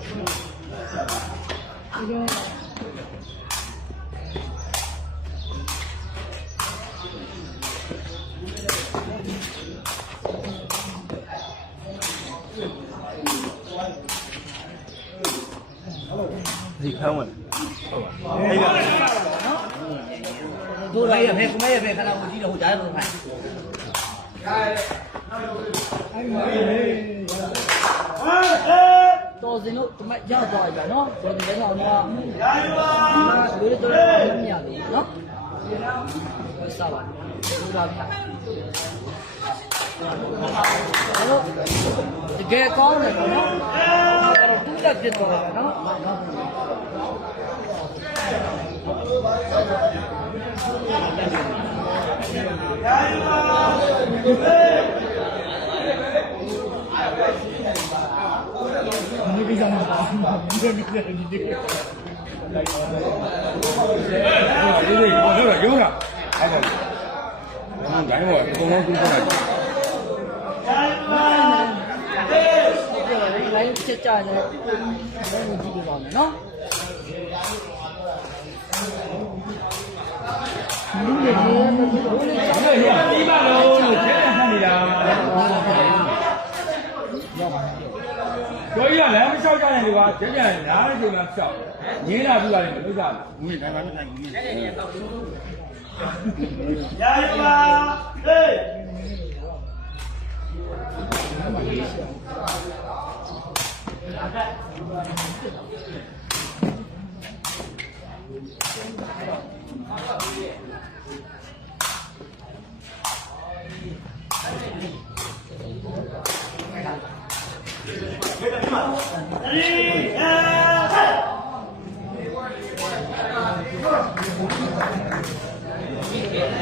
ဒီခန်းဝင်တို့လိုက်ရဖေကမဲရဖေခဏကိုကြည့်တော့ဟို ကြားတော့ဖိုင်တော်စင်တို့တမက်ရောက်သွားပြီနော်တော်စင်လည်းတော့တော့ရာယူပါဒီလိုတော့မမြင်ရဘူးနော်စပါဘူးဒါပါတကယ်ကောင်းတယ်နော်အဲ့တော့တူးတက်ပြစ်သွားတယ်နော်ဒီကိစ္စမှာဒီလိုမျိုးဒီဒီဒီဒီဒီဘာလို့လဲရုံးတာအဲ့ ဒါဘာမှမဟုတ်ဘူးဘုံလုံးကူးနေတာလိုင်းချက်ကြတယ်လည်းကြည့်ပြပါမယ်နော်လူတွေလူတွေဒီပါလို့လို့ကျဲမှတ်နေတာ ကျော်ကြီးကလည်းမလျှောက်ကြနဲ့ဒီကွာကျဲကျဲနားနေကြမှာလျှောက်ငင်းလာပြီပါလေမလုပ်ကြဘူးငင်းတိုင်းပါမတိုင်းဘူးရာယူပါဟေး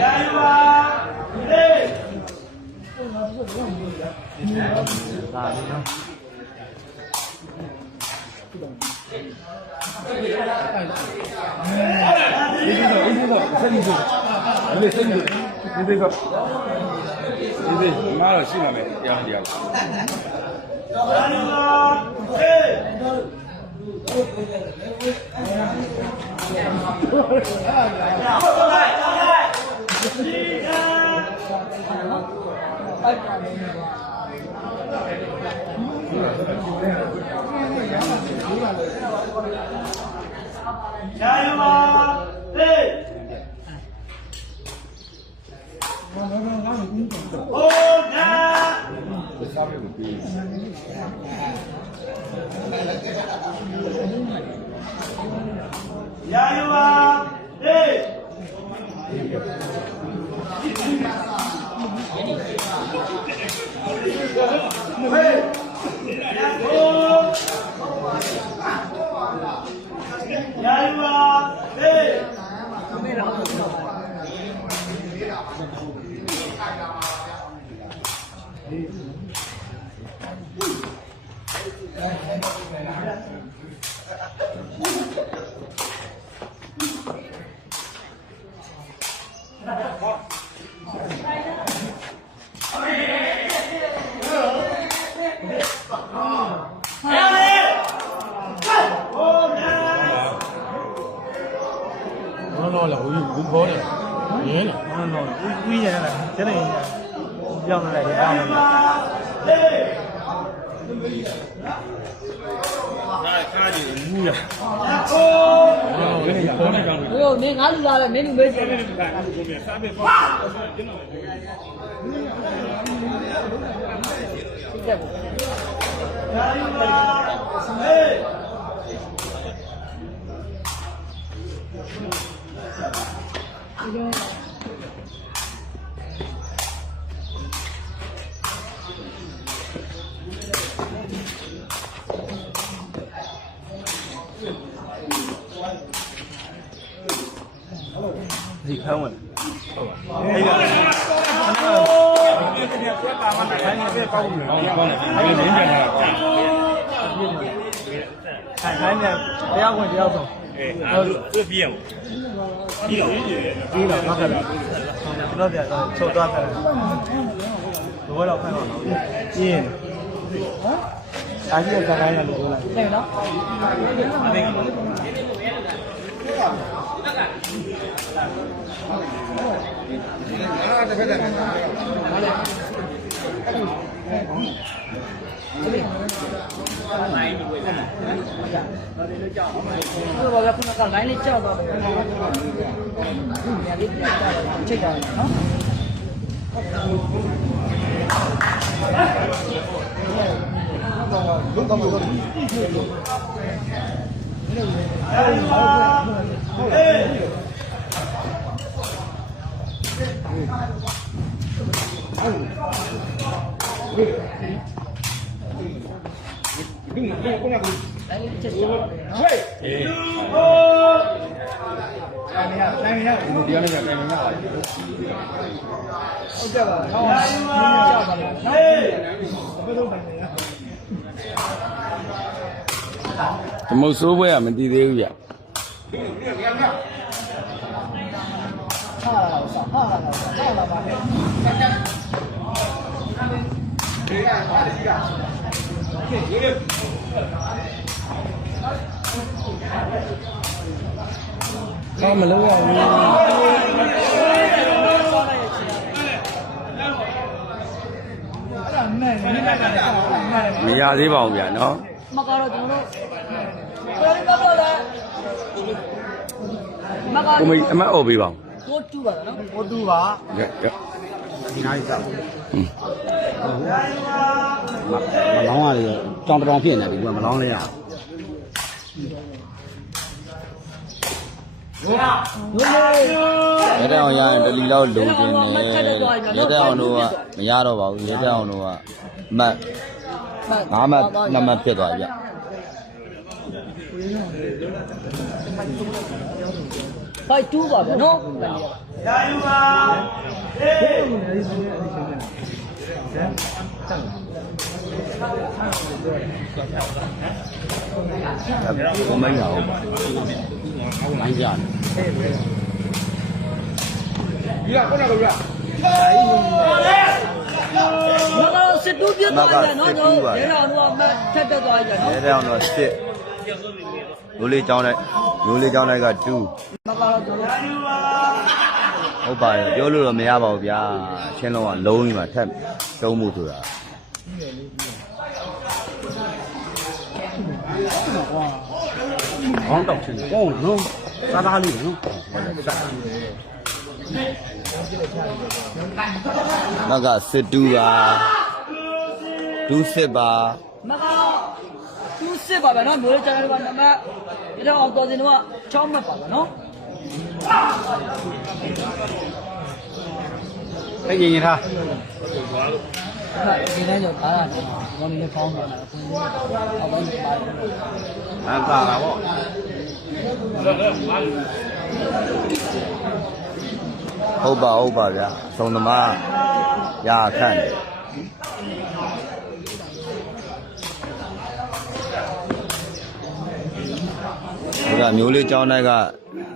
ရာယူပါဟေး ဒီဒီတော့ဒီတော့ဆက်နေစို့အဲ့ဒီဆက်နေ ဒီဒီတော့ဒီဒီမားတော့ရှိမှာပဲတရားတရားရာယူပါဟေးရာယူပါဟေးဟိုနာ စားပြကိုပြီး ရာယူပါဟေးဟေးရာဟိုရာယူပါဟေး နော်နော်လာဝီဝီခေါ်တယ်ရင်းလားနော်နော်ဝီရလားကျနေရောက်နေတယ်ဒီအောင်လား မူရနော်ဝီခေါ်နေကြတယ် ဟိုမင်း ငါလူလာတ ယ်မင်းလူမေးချင်တယ်စားပြပါကျွန်တော်တက်ဘူးဒီခန်းဝင်ဟုတ်ပါအဲ့ဒါခဏဆက်ပါမှခိုင်းနေပေါက်နေတော့ကောင်းတယ်ဒီလင်းပြန်လာတာခိုင်းခိုင်းနေတရားဝင်တရားဆုံးအေးအဲ့ဒါပြည့်အောင်ပြီးတော့ပြီးတော့တော့တယ်ကျွန်တော်ပြန်ချုပ်သွားတယ်ဘယ်တော့ဖန်တော့ပြင်းဟမ်အားကြီးတဲ့ဇာတ်ကိုင်းရလို့ပြောလိုက်နေနော်ဘယ်လိုလဲခုန က line လေးကြောက်သွားတယ်။အခုညာလေးပြတ် သွားတယ်ချိန်တာနော်။တိုင်းလေးချက်ချက်နော်အေးတိုင်းရတိုင်းရဒီတရားနဲ့တိုင်နေတာပါဟုတ်ကဲ့ပါဟောကြောက်ပါလားနော်ဘယ်လိုတိုင်းရဒီမုတ်ဆိုးပွဲကမတည်သေးဘူးဗျ ဟာဆောဟာဟာဆောလာပါမယ်တော့မလုံးရဘူးအဲ့ဒါနဲ့နည်းနည်းကလည်းနဲ့မရသေးပါဘူးဗျနော်မကတော့ကျွန်တော်တို့ဘယ်လိုလဲမကကိုမအမတ်អော်ပေးပါဦး ကိုတူပါနော်ဟိုတူပါရရဒီနားကြီးစားဟွန်းမလောင်းရတယ်တောင်တောင်ဖြစ်နေပြီကမလောင်းလဲရဘုရားရဲတဲ့အောင်ရရင်တလီလောက်လုံကျင်နေရဲတဲ့အောင်တို့ကမရတော့ပါဘူးရဲတဲ့အောင်တို့ကအမတ်ငါးမတ်နှစ်မတ်ဖြစ်သွားပြီဗျ ဖိုက်တူပါဗျနော်ရာယူပါဟေးကိုမရအောင်ပါမိုင်းကြတယ်ဒီကခုနကပြမကတော့စစ်တူပြသွားတယ်နော်ကျွန်တော်ရဲတော်တို့ကမထက်တက်သွားကြနော်ရဲတဲ့အောင်တော့စစ် ရိုးလေးကြောင်းလိုက်ရိုးလေးကြောင်းလိုက်က2မကတော့ကျွန်တော်ဟုတ်ပါရဲ့ပြောလို့တော့မရပါဘူးဗျာအချင်းလုံးကလုံးကြီးမှာထက်တုံးမှုဆိုတာခေါင်းတောက်ချင်တယ်ကောင်းနော်စားသားလေးနော်ဟုတ်တယ်စားနောက်ကစစ်တူပါဒူးစစ်ပါမကတော့ သူစစ်ပါဗျနော်မျိုးချန်တယ်ကနမရဲတော်အောင်တော်စင်တော့6မှတ်ပါဗျနော်အဲ့ရင်ရင်ထားဒီနေ့တော့ဒါရတယ်ဘောင်းလေးဖောင်းနေတာကိုအောက်ပိုင်းပါတယ်အန်တာတာပေါ့ဟုတ်ပါဟုတ်ပါဗျာသုံးသမားရခန့်တယ် ကမျိုးလေးကြောင်းတိုက်က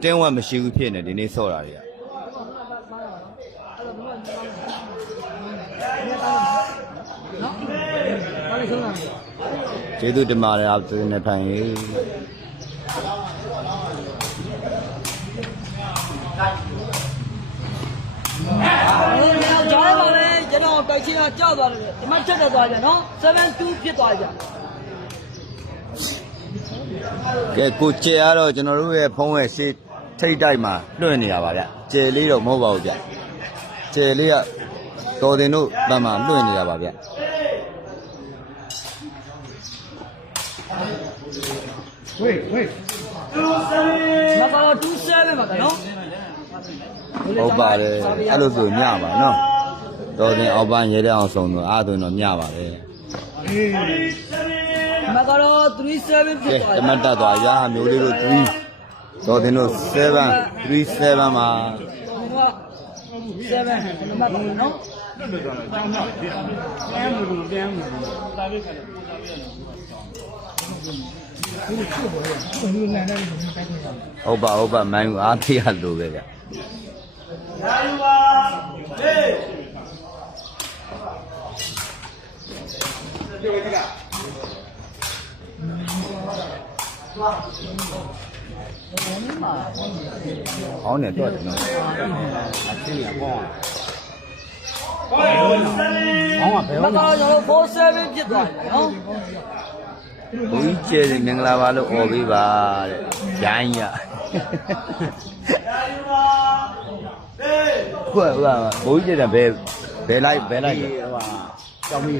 တင်းဝက်မရှိဘူးဖြစ်နေဒီနေ့ဆော့တာတွေကနော်ဘာလို့ဆုံးတာလဲကျေးဇူးတင်ပါတယ်အားသူနဲ့ဖိုင်ရေးဟိုနေကြောင်းပါလေကျွန်တော်တိုက်ချင်းကကြောက်သွားတယ်ဒီမှာချက်တက်သွားကြနော်72ဖြစ်သွားကြ ကဲကိုကျဲကတော့ကျွန်တော်တို့ရဲ့ဖုံးရဲ့ရှေ့ထိတ်တိုက်မှာလွှင့်နေတာပါဗျကျဲလေးတော့မဟုတ်ပါဘူးဗျကျဲလေးကတော်တင်တို့တမ်းမှာလွှင့်နေတာပါဗျဝေးဝေးမကတော့27ပါကနော်ဟုတ်ပါတယ်အဲ့လိုဆိုညပါနော်တော်တင်အောက်ပန်းရဲတဲ့အောင်ဆုံးတော့အားသွင်းတော့ညပါပဲဟေး မကတော့37ဖြစ်ကဲသွားတမတ်တက်သွားရာမျိုးလေးတို့3တော်တင်တို့7 37မှာ7နံပါတ်ပါနော်ပြန်မလို့ပြန်မလို့ဘယ်လိုလဲလဲဒီတိုင်းနေတာဟုတ်ပါဟုတ်ပါမိုင်းအားသေးရလို့ပဲဗျရာယူပါဟေး မှာဟောင်းနေတော့တယ်နော်အချင်းရပေါ့မကတော့ကျွန်တော်47ဖြစ်သွားတယ်နော်ဘုန်းကြီးကျယ်တယ်မင်္ဂလာပါလို့អော်ပေးပါတဲ့ရိုင်းရဟိုဟုတ်ပါဘုန်းကြီးကျယ်တယ်ဘယ်ဘယ်လိုက်ဘယ်လိုက်လဲဟိုဟာကြောင်မီ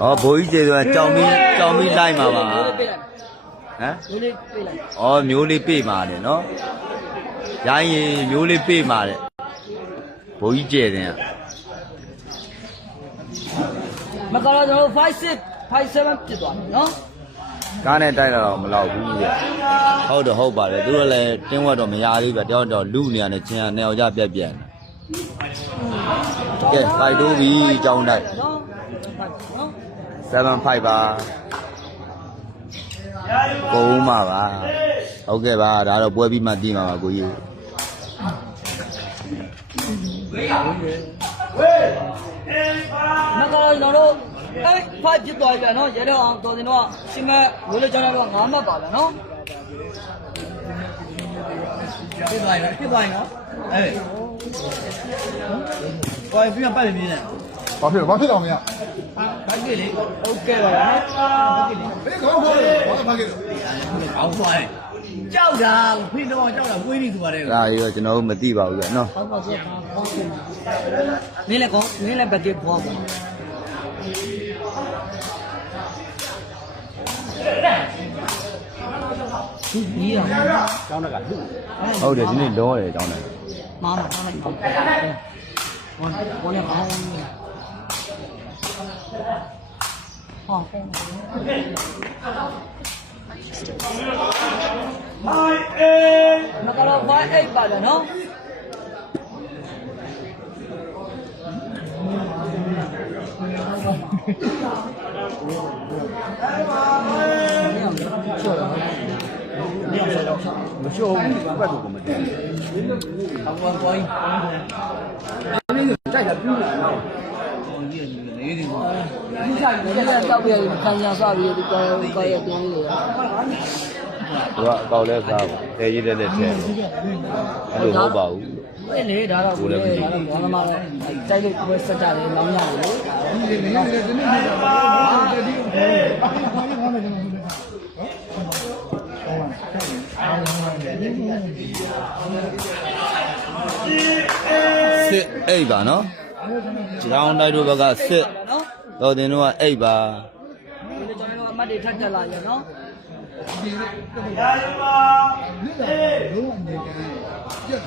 ဩဘိုးကြီးကျေဆိုတာကြောင်မီကြောင်မီလိုက်မှာပါ ဟ လေးပေးလိုက် မ် လေးလေးပေးလိုက် ဩမျိုးလေးပြေးมาတယ်နော်ရိုင်းရင်မျိုးလေးပြေးมาတယ်ဘိုးကြီးကျေတယ်က မကတော့ကျွန်တော်56 57ဖြစ်သွားတယ်နော် ကားနဲ့တိုက်တော့မလောက်ဘူးပြဟုတ်တော့ဟုတ်ပါတယ်သူတို့လည်းတင်းဝက်တော့မရသေးဗျတယောက်တော့လူနေရတယ်ချင်းရနေအောင်ကြပြက်ပြက်ကဲတိုက်တိုးပြီကြောင်းတိုက် နော်နော် 75 ပါကိုဦးမှာပါဟုတ်ကဲ့ပါဒါတော့ပွဲပြီးမှတည်မှာပါကိုကြီးမကတော့ကျွန်တော်တို့အဲ့ဖတ်ဖြစ်သွားပြီနော်ရဲတော့အောင်တော်တင်တော့ရှင်မဲ့ဝေးလို့ကျွန်တော်တို့9မှတ်ပါဗျာနော်ဖြစ်သွားပြီဖြစ်သွားပြီနော်အေးကိုယ်ပြန်ပတ်နေနေ ဘာဖြစ်လဲဘာဖြစ်အောင်မရဘာဖြစ်လဲဟုတ်ကဲ့ပါဘာဖြစ်လဲဘယ်ကောင်းခေါ်လဲဘာဖြစ်လဲအောင်းခေါ်လဲကြောက်တာဖိတော့ကြောက်တာဝေးနေသူပါတယ်ဒါရောကျွန်တော်တို့မသိပါဘူးကွနော်ဟုတ်ပါဘူးနင်းလည်းကောနင်းလည်းဘက်ကဘောပါသူကြီးရောကျောင်းတက်ကဟုတ်တယ်ဒီနေ့လောရတယ်ကျောင်းတက်မာမာမာမာဟောဟောလည်းမောင်း 好，飞了！I A，那个了，I A 吧的呢？没有错的，没有错的，我怪住我们的。他关关。那个在那边呢？ ရေးဒီမှာဒီစားကြီးကတောက်ရည်ခံစားစားပြီးဒီကောင်းကောင်းရပြန်လေသူကအကောင်လဲစားဘူးတဲကြီးတဲ့နဲ့ထဲအဲ့လိုမဟုတ်ပါဘူးအဲ့လေဒါတော့ကိုယ်လည်းမသိဘူးဘာမှမလဲတိုက်လို့ကိုယ်စက်တာလေမောင်းရတယ်လေဒီလေနေနေဒီနေ့ဒီနေ့ဘာလို့ဒီဘာလို့ဘာလို့စစ်အိတ်ပါနော် ချောင်းတိုက်တို့ဘက်ကစစ်တော်တင်တို့ကအိတ်ပါကျွန်တော်တို့အမှတ်တွေထပ်တက်လာရနော်ရာယူပါအေးလုံးဝနေကန်ပြတ်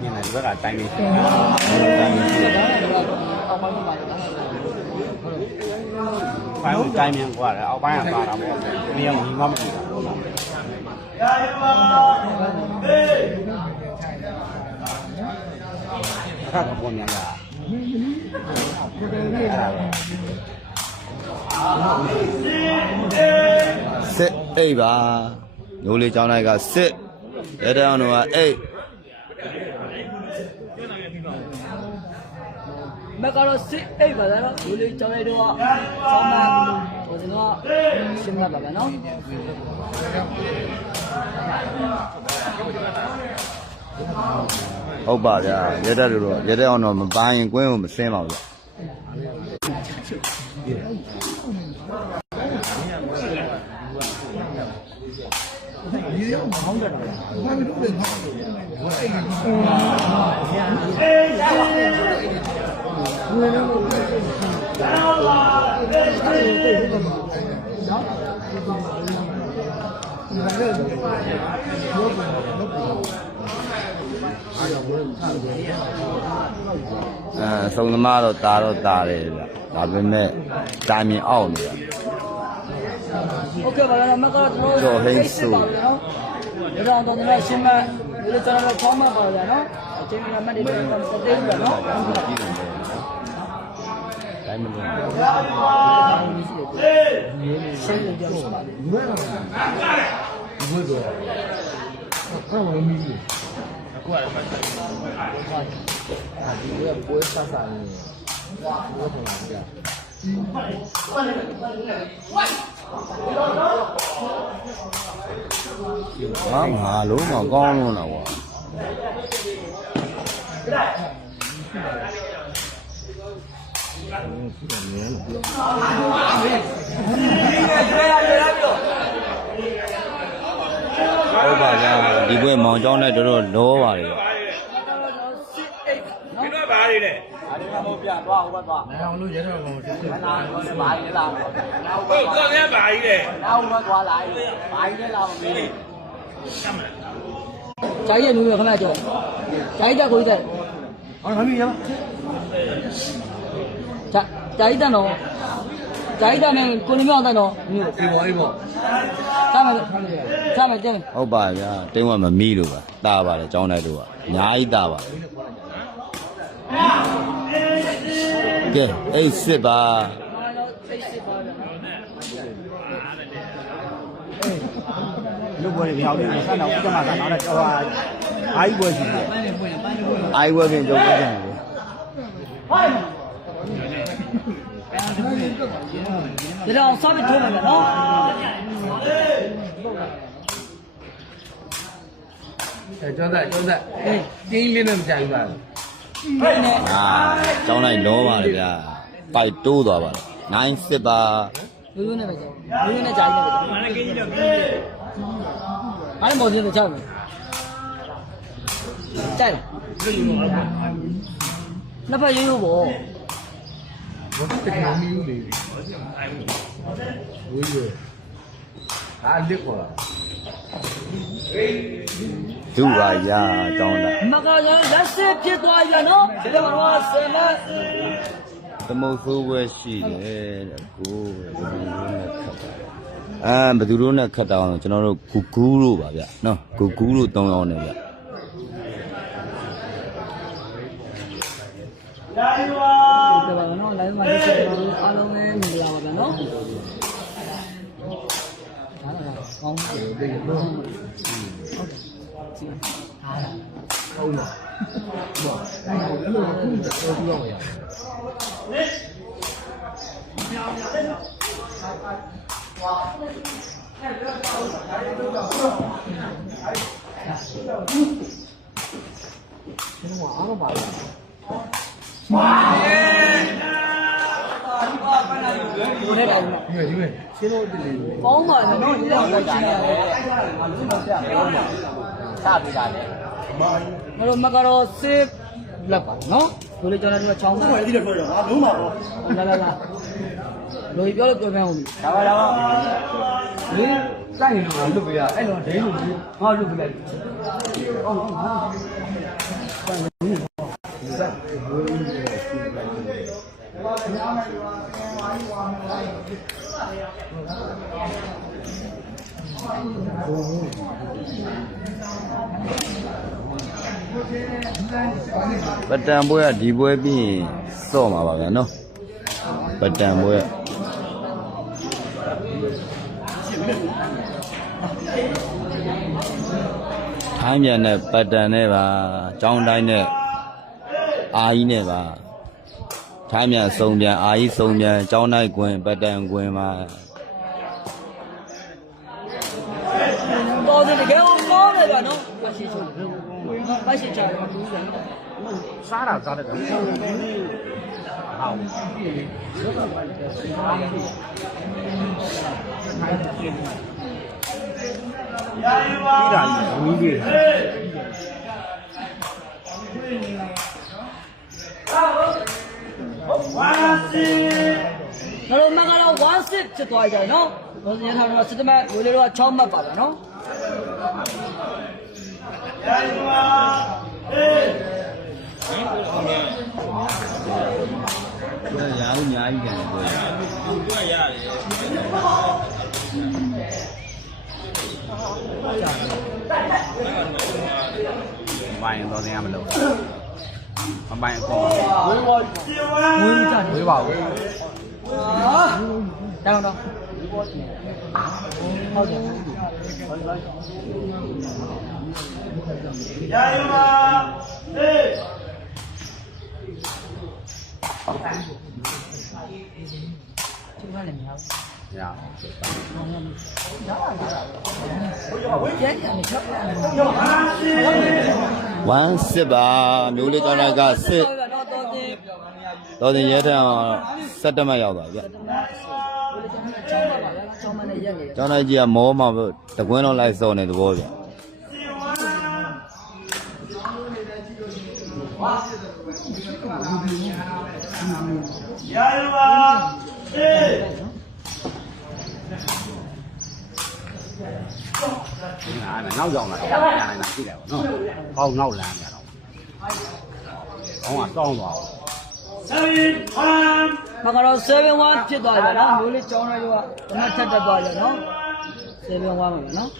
ဒီနေ့ဘက်ကတိုင်းနေတယ်။အောက်ပိုင်းမှာပါတယ်။ဘာလို့တိုင်းမြန်กว่าလဲအောက်ပိုင်းကပါတာပေါ့။မင်းကညီမမရှိတာ။ရာယူပါအေး ခါတော့မြန်လာစစ်အိတ်ပါမျိုးလေးကျောင်းတိုက်ကစစ်ရဲတောင်တို့ကအိတ်မကတော့စစ်အိတ်ပါလားနော်ဒီလေးကြောင်းလိုက်တော့ဆောင်းမဟိုဒီတော့ရှင်းမှာပါပဲနော်ဟုတ် ပါဗျာရဲတက်တို့တော့ရဲတက်အောင်တော့မပန်းရင်ကွင်းကိုမစင်းပါဘူးဗျဒီရောမောင်းတယ်ဘာလို့လဲငါ့ကိုအဲ့ဒီအေးရာပါ အေး အဲဆုံးသမားတော့ตาတော့ตาတယ်ဗျဒါပေမဲ့တာမြင်အောင်နေဗျ โอเคပါလားမကတော့ကျွန်တော်ဒီတော့တော့တော့ရှင်းမဒီလိုကျွန်တော်ဆောင်းမပါလားနော်အချင်းကမတ်တွေတော့စတေးပါနော် တိုင်းမလို့ ရှင်းနေကြပါလေ ပွဲစားစားနေဘောထောင်လာ 过来，过来，啊，你也不会上山的，不会很难的。Lắm hả lũ mà con luôn nào à. Hãy subscribe cho kênh Ghiền Mì Gõ Để không bỏ lỡ những video hấp dẫn ဟုတ်ပါဗျာဒီဘွဲမောင်ကျောင်းနဲ့တို့တို့လောပါတယ်ဗျမင်းတို့ဘာတွေလဲနိုင်အောင်လို့ရတော့ကောင်စစ်စစ်ဟုတ်ကောင်းရပါကြီးလေဂျာကြီးရဲ့နူးရခဏကြောဂျာကြီးတက်ကိုကြီးတက်အော်ငါမီးရပါဂျာဂျာကြီးတက်တော့ ဂျာကြီးတက်နဲ့ကိုနေမြောက်တက်တော့ဒီပေါ်အေးပေါ့စားမယ်စားမယ်တင်းဟုတ်ပါဗျာတင်းဝမမီးလို့ပါတာပါတယ်ကျောင်းတိုက်တို့ကအများကြီးတာပါတယ်ကဲအိတ်စစ်ပါလူပွဲတွေမြောက်နေတယ်ဆက်တော့ဥက္ကမကနောက်တော့ဟိုအာကြီးပွဲရှိတယ်အိုင်ဝဲခင်ကြုံကြတယ် ဒီတော့စားပြီးထိုးမယ်နော်အဲကျောင်းသားကျောင်းသားအေးတင်းလေးနဲ့မကြိုင်ပါဘူးအာကျောင်းတိုက်လောပါတယ်ဗျာပိုက်တိုးသွားပါတယ်နိုင်စစ်ပါရိုးရိုးနဲ့ပဲကြောရိုးရိုးနဲ့ဂျာကြီးနဲ့ပဲကြောမနကင်းကြီးတော့ကင်းတယ်အားလုံးပေါ်စင်းတော့ချမယ်ကြိုက်နှစ်ဖက်ရိုးရိုးပေါ့ ဘာတကယ်မီးဦးလေဝေးရအားလက်ခေါ်လာဒုပါရာကျောင်းတိုက်မကရလက်စစ်ဖြစ်သွားရနော်ဒီတော့ဆယ်မသမုတ်ဆိုးပွဲရှိတယ်တဲ့ကိုဘယ်သူတို့နဲ့ခတ်တာအာဘယ်သူတို့နဲ့ခတ်တာအောင်ကျွန်တော်တို့ဂူဂူးလို့ပါဗျနော်ဂူဂူးလို့တောင်းအောင်နေဗျရာယူပါပြပါတော့နော် live မှာဒီချက်တော့အားလုံးလည်းမြင်ကြပါဗျာနော်ဒါတော့ကောင်းတယ်ဒီလိုဟုတ်တယ်ဟာလားဟုတ်လားဘာအဲ့လိုခုတော့ပြောပြရအောင် ကိုနဲ့တိုင်မှာဒီမဲ့ဒီမဲ့ရှင်းလို့တည်းလေပေါင်းပါနော်ဒီတော့ချင်းရတယ်စပေးတာလေမလို့မကတော့စေးလက်ပါနော်ဒီလိုကျွန်တော်တို့ချောင်းပါအဲ့ဒီတော့ပြောတော့ငါလုံးပါတော့လာလာလာလူပြောလို့ပြောပြအောင်ဒါပါဒါပါဟင်းစိုက်နေတော့လွတ်ပြရအဲ့တော့ဒိန်းလို့ငါလွတ်ပြလိုက်ဟုတ်ဟုတ် ပတန်ပွဲကဒီပွဲပြီးရင်စော့မှာပါဗျာနော်ပတန်ပွဲကထိုင်းမြန်နဲ့ပတန်နဲ့ပါចောင်းတိုင်းနဲ့အာကြီးနဲ့ပါထိုင်းမြန်စုံပြန်အာကြီးစုံပြန်ចောင်းတိုင်းကွင်ပတန်ကွင်ပါ တော်တယ်တကယ်ကိုကောင်းတယ်ဗျာနော်ပတ်ရှိချိုး ပတ်ရှိချတယ်ဘူးလေနော်စားတာစားတယ်ဟောင်းရာယူပါပြီးတာကြီးဝီးပြီးဝါစီငါတို့မကတော့1 sit ဖြစ်သွားကြတယ်နော်ဘုရားထားတော့စစ်တမဝေလေးတော့6မှတ်ပါဗျာနော် ရာယူပါဟေးရာလူညာကြီးကန်ပွဲပိုင်တော့တင်ရမလို့မပိုင်အကောစီဝါဝေးကြတယ်ဝေးပါဘူးဟာတောင်းတော့ဟုတ်တ ယ်ရာယူပါဟေးမှလည်းမရဘူးရအောင်ကျန်ကျန်ချက်ပါ1စစ်ပါမျိုးလေးကောင်းကစစ်တော့တော့တင်တော်တင်ရဲထံ17မှတ်ရောက်သွားဗျချောင်းပါပါလားချောင်းမနဲ့ရက်နေတယ်ကျောင်းသားကြီးကမောမှာတကွင်းလုံးလိုက်စော်နေသဘောဗျ ရာယူပါအေးငါနောက်ကြောင်လာပြန်နိုင်တာရှိတယ်ပေါ့နော်။ပေါင်းနောက်လမ်းကြတော့။ဘောင်းကတောင်းသွားအောင်ဆယ်ရင်ဖန်မကတော့71ဖြစ်သွားပြီနော်မျိုးလေးကျောင်းလိုက်တော့တမတ်ထက်တက်သွားကြနော်71ပါမယ်နော်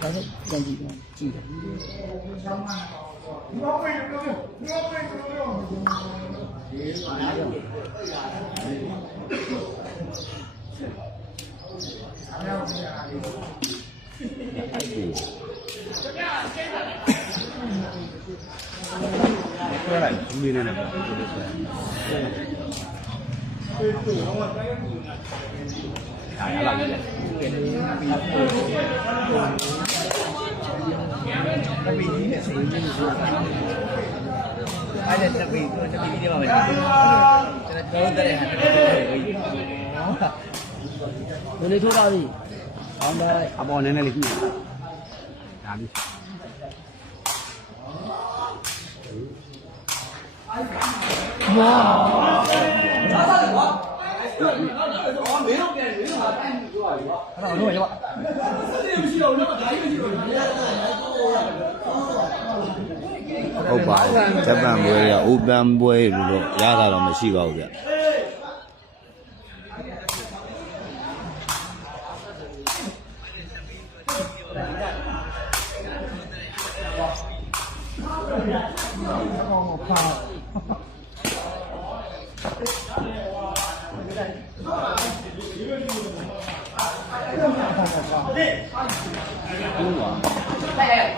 ဒါနဲ့ကြံကြည့်ကြည့် တယ်။ဆွဲလိုက်ဘူးလေးနဲ့လည်းပေါ့။ဆွဲ။ဒါရ လာပြီလေ။အဲ့ဒါတပီတပီဒီမှာပဲကျွန်တော်တို့တဲ့ဟာတပီမျိုးလေးထိုးပါပြီအောင်းတိုင်းအပေါ်နည်းနည်းလေးကြည့်။ဒါလေးဟုတ်ပါတ ယ်ဂျပန်ပွဲကဥပန်ပွဲလို့တော့ရတာတော့မရှိပါဘူးဗျဟောဟုတ်ပြီ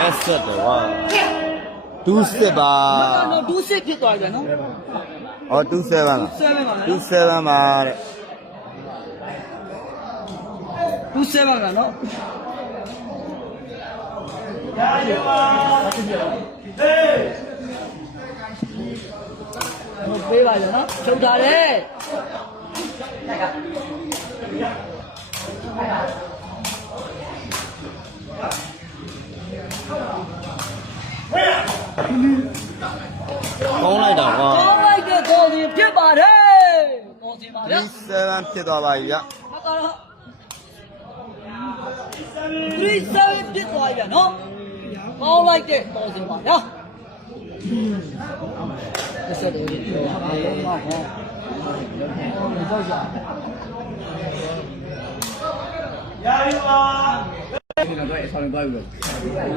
လက်ဆက်တော့ဟာတူးစစ်ပါနော်ဒူးစစ်ဖြစ်သွားကြနော်ဟောတူး7ပါ7ပါတူးနော်7ပါတဲ့ဒူး7ပါနော်ရာယူပါအေးဟိုပေးပါကြနော်ချုပ်ထားတယ် ကောင်းလိုက်တာကွာကောင်းလိုက်တဲ့တော်စီဖြစ်ပါတယ်တော်စီပါဗျာ7ဖြစ်သွားပါပြီဗျမကတော့ဒီစားဖြစ်သွားကြနော်ကောင်းလိုက်တဲ့တော်စီပါဗျာတစ်ဆက်တည်းဟာဘာလို့မဟု တ်တော့ကြာရာယူပါကျွန်တော်တို့အဆောင်သွားပြီလို့ဟုတ်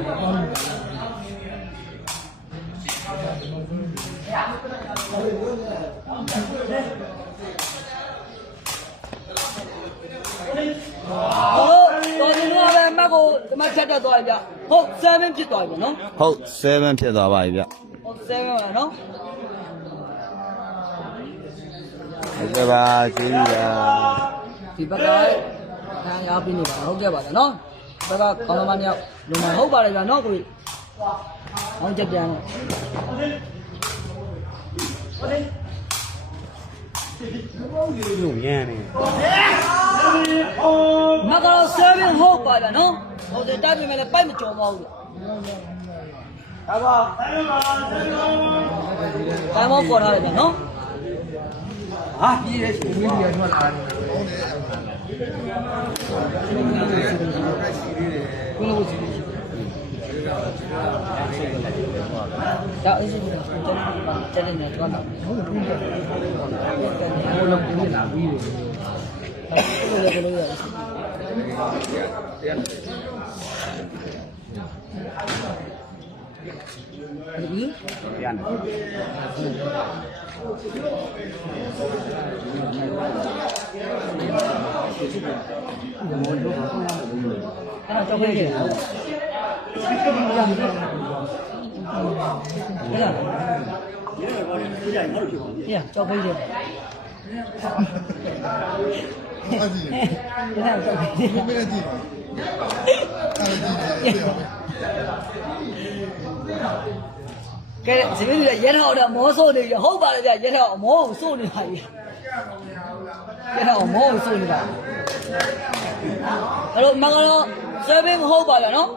တော်စီကလည်းမက်ကိုဒီမှာချက်တက်သွားကြဟုတ်7ဖြစ်သွားပြီနော်ဟုတ်7ဖြစ်သွားပါပြီဗျဟုတ်7ပါနော်ဟုတ်ကဲ့ပါကျေးဇူးပါဒီဘက်က ခံရပြီးနေပါဟုတ်ကဲ့ပါလားနော်ဘက်ကကောင်းသမားမြောက်လုံမဟုတ်ပါတယ်ဗျာနော်ကိုဟောင်းချက်ပြန်တော့ညို့ညံနေမကတော့7ဟုတ်ပါဗျာနော်ဟိုတဲ့တိုက်ပြင်မဲ့လည်းပိုက်မကြော်ပါဘူးဒါပါဆယ်ပါဆယ်ပါ။ဘာမှပေါ်ထားတယ်ဗျာနော်ဟာပြည်ရဲ့ရှင်ကြီးရထွက်လာတယ်။ဘယ်လိုစီလဲ။ ဒါအစ်စ်ကတော့တက်တယ်နဲ့တော့တော့ဟုတ်တယ်။ဘယ်လိုလဲဘယ်လိုလဲဘယ်လိုလဲ ဒီရန်မောတို့ခေါင်းလာလို့အဲ့တော့ကြောက်ခဲ့တယ်ဟုတ်လားရကြောက်ပေးတယ်အဲ့ဒီရကြောက်ပေးတယ်မင်းကြည့်ပါအဲ့ဒီကြည့် ယ်ကဲဒီလိုရဲထောက်တော့မောဆိုးနေရဟုတ်ပါလေကြာရဲထောက်အမောကိုစိုးနေပါပြီရဲထောက်အမောကိုစိုးနေပါအဲ့တော့မကတော့ဆယ်ဘင်းမဟုတ်ပါလားနော်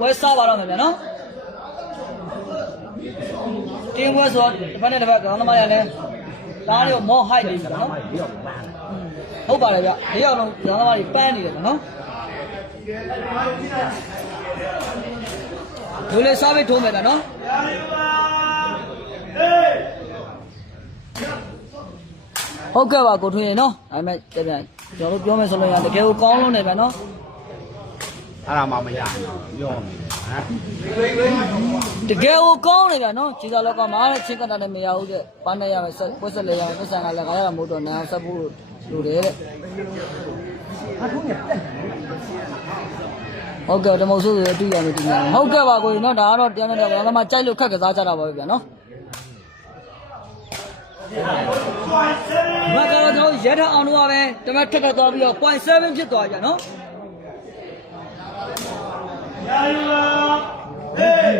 ဝယ်စားပါတော့မယ်ဗျာနော်တင်းဝဲဆိုတစ်ဖက်နဲ့တစ်ဖက်ကောင်သမားရလဲဒါးလေးကိုမောဟိုက်နေပြီနော်ဟုတ်ပါလေဗျ၄ယောက်လုံးကောင်သမားတွေပန်းနေတယ်နော် လူလေးစားပြီးထိုးမယ်ဗျာနော်ဟုတ်ကဲ့ပါကိုထွေးရေနော်ဒါပေမဲ့တကယ်ကျွန်တော်တို့ပြောမယ်ဆိုလို့ရတကယ်ကိုကောင်းလုံးနေပဲနော်အဲ့ဒါမှမရဘူးပြောမယ်ဟမ်တကယ်ကိုကောင်းနေပြန်နော်ခြေသာလောကမှာတဲ့ချင်းကတာလည်းမရဘူးတဲ့ပန်းနေရမယ်ဆက်ပွက်ဆက်လည်းရအောင်ပတ်စံကလည်းခါရတာမဟုတ်တော့နာဆက်ဖို့လိုတယ်တဲ့ ဟုတ်ကဲ့ဓမ္မဆိုးဆိုအတူရမယ်တူရမယ်ဟုတ်ကဲ့ပါကိုကြီးနော်ဒါကတော့တရားနဲ့တရားဘာမှကြိုက်လို့ခက်ကစားကြတာပါပဲဗျာနော်ဘာကတော့ကျွန်တော်ရဲထအောင်တော့ပဲတမက်ထက်ကသွားပြီးတော့0.7ဖြစ်သွားကြနော်ရာယူပါဟေး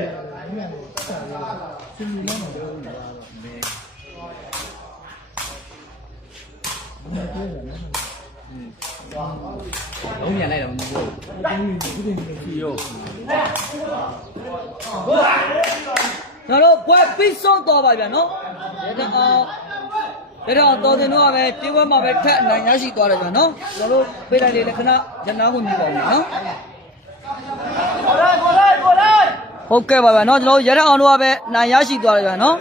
လုံးမြန်လိုက်တော့မဟုတ်ဘူးစီရောကျွန်တော်တို့ဘွဲပြီးဆုံးသွားပါဗျာနော်ဒါတော့အောင်ဒါတော့တော်တင်တော့ပဲပြေးပွဲမှာပဲထက်အနိုင်ရရှိသွားတယ်ဗျာနော်ကျွန်တော်တို့ပေးလိုက်လေလက္ခဏာရနာကိုမြည်ပါဦးနော်ကိုလိုက်ကိုလိုက်ကိုလိုက်ဟုတ်ကဲ့ပါဗျာနော်ကျွန်တော်တို့ရတဲ့အောင်တော့ပဲနိုင်ရရှိသွားတယ်ဗျာနော်